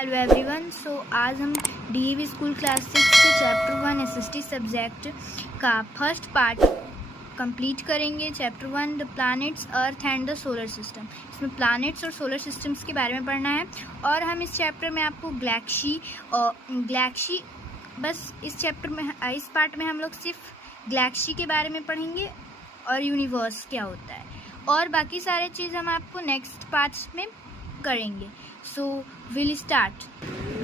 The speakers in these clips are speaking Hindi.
Hello everyone. सो आज हम डीएवी स्कूल क्लास 6 के चैप्टर 1 एसएसटी सब्जेक्ट का फर्स्ट पार्ट कंप्लीट करेंगे। Chapter 1 the planets, earth and the solar system. इसमें प्लैनेट्स और सोलर सिस्टम्स के बारे में पढ़ना है और हम इस चैप्टर में आपको गैलेक्सी बस इस चैप्टर में इस पार्ट में हम लोग सिर्फ गैलेक्सी के बारे में पढ़ेंगे और यूनिवर्स क्या होता है, और बाकी सारे चीज़ हम आपको नेक्स्ट पार्ट्स में करेंगे। So we'll start.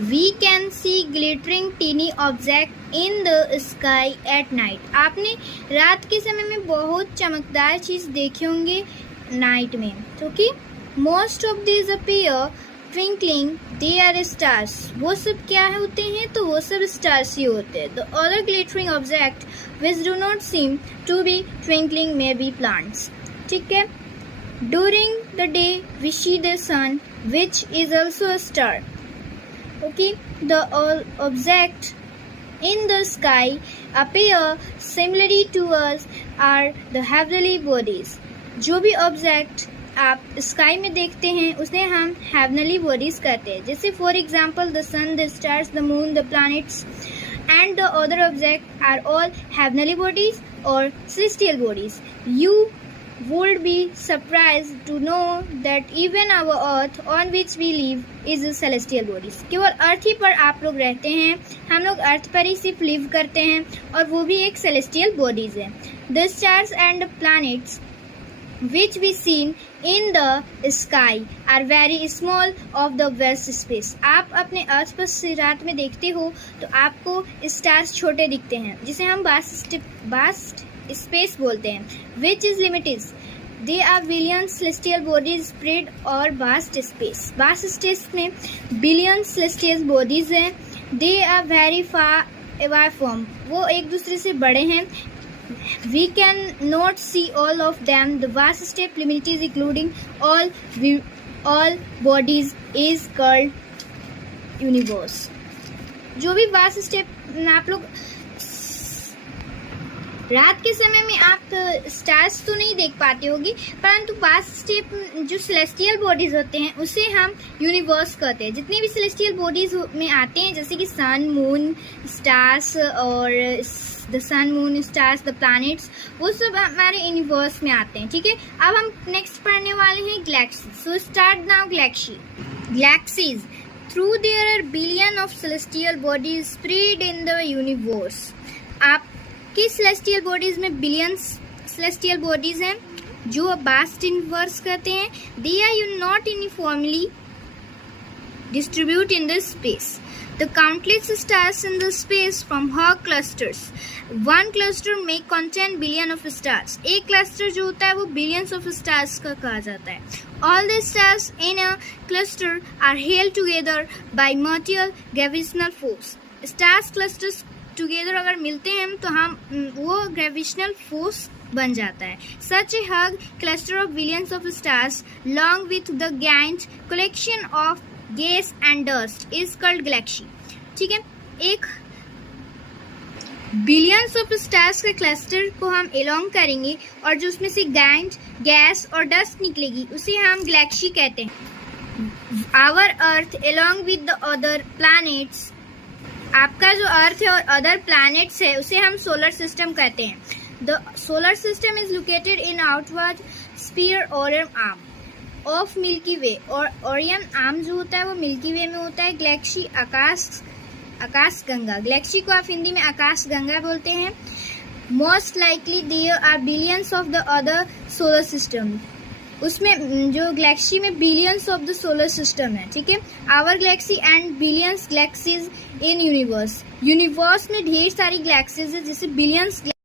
We can see glittering teeny object in the sky at night. आपने रात के समय में बहुत चमकदार चीज़ देखे होंगे नाइट में, तो कि most of these appear twinkling. They are stars. वो सब क्या होते हैं? तो वो सब stars ही होते हैं। The other glittering object which do not seem to be twinkling may be plants. ठीक है। During the day we see the sun, which is also a star. Okay, the all objects in the sky appear similarly to us are the heavenly bodies. जो भी ऑब्जेक्ट आप स्काई में देखते हैं उसे हम heavenly bodies कहते हैं। जैसे for example the sun, the stars, the moon, the planets and the other objects are all heavenly bodies or celestial bodies. You would be surprised to know that even our earth on which we live is a celestial bodies. केवल अर्थ ही पर आप लोग रहते हैं, हम लोग अर्थ पर ही सिर्फ लिव करते हैं और वो भी एक celestial bodies है। The stars and planets which we seen in the sky are very small of the vast space. आप अपने अर्थ पर से रात में देखते हो तो आपको स्टार्स छोटे दिखते हैं, जिसे हम वास्ट स्पेस बोलते हैं। Which is limited, they are billion celestial bodies spread और वास्ट स्पेस। वास्ट स्पेस में बिलियन सेलेस्टियल बॉडीज हैं। They are very far away from, वो एक दूसरे से बड़े हैं। We can not see all of them. The vast step limited including all bodies is called universe. जो भी वास्ट स्टेप आप लोग रात के समय में आप स्टार्स तो नहीं देख पाते होगी, परंतु वास्ट स्टेप जो सेलेस्टियल बॉडीज होते हैं उसे हम यूनिवर्स कहते हैं। जितने भी सेलेस्टियल बॉडीज में आते हैं जैसे कि सन, मून, स्टार्स और the sun, moon, stars, the planets, वो सब हमारे यूनिवर्स में आते हैं। ठीक है, अब हम नेक्स्ट पढ़ने वाले हैं galaxy. So start now galaxies through there are billion of celestial bodies spread in the universe. आप किस सेलेस्टियल बॉडीज में बिलियंस सेलेस्टियल बॉडीज हैं जो वास्ट यूनिवर्स कहते हैं। They are not uniformly distribute in the space. The countless stars in the space from her clusters. One cluster में कंटेन बिलियन ऑफ स्टार्स। एक क्लस्टर जो होता है वो बिलियंस ऑफ स्टार्स का कहा जाता है। All the stars in a cluster are held together by material gravitational force. Stars clusters together अगर मिलते हैं तो हम वो ग्रेविटेशनल फोर्स बन जाता है। Such a huge cluster of billions of stars long with the giant collection of gas and dust is called galaxy. ठीक है, एक बिलियंस ऑफ स्टार्स के क्लस्टर को हम एलोंग करेंगे और जो उसमें से गैंट, गैस और डस्ट निकलेगी उसे हम गैलेक्सी कहते हैं। Our earth along with the other planets, आपका जो अर्थ है और अदर प्लैनेट्स है उसे हम सोलर सिस्टम कहते हैं। The solar system is located in outward sphere Orion arm of Milky Way. और ओरियन आर्म जो होता है वो मिल्की वे में होता है। गैलेक्सी आकाश गंगा, गैलेक्सी को आप हिंदी में आकाश गंगा बोलते हैं। Most likely there are billions of the other solar system. उसमें जो गैलेक्सी में billions of the solar system है। ठीक है, our galaxy and billions galaxies in universe. Universe में ढेर सारी गैलेक्सीज है, जैसे बिलियंस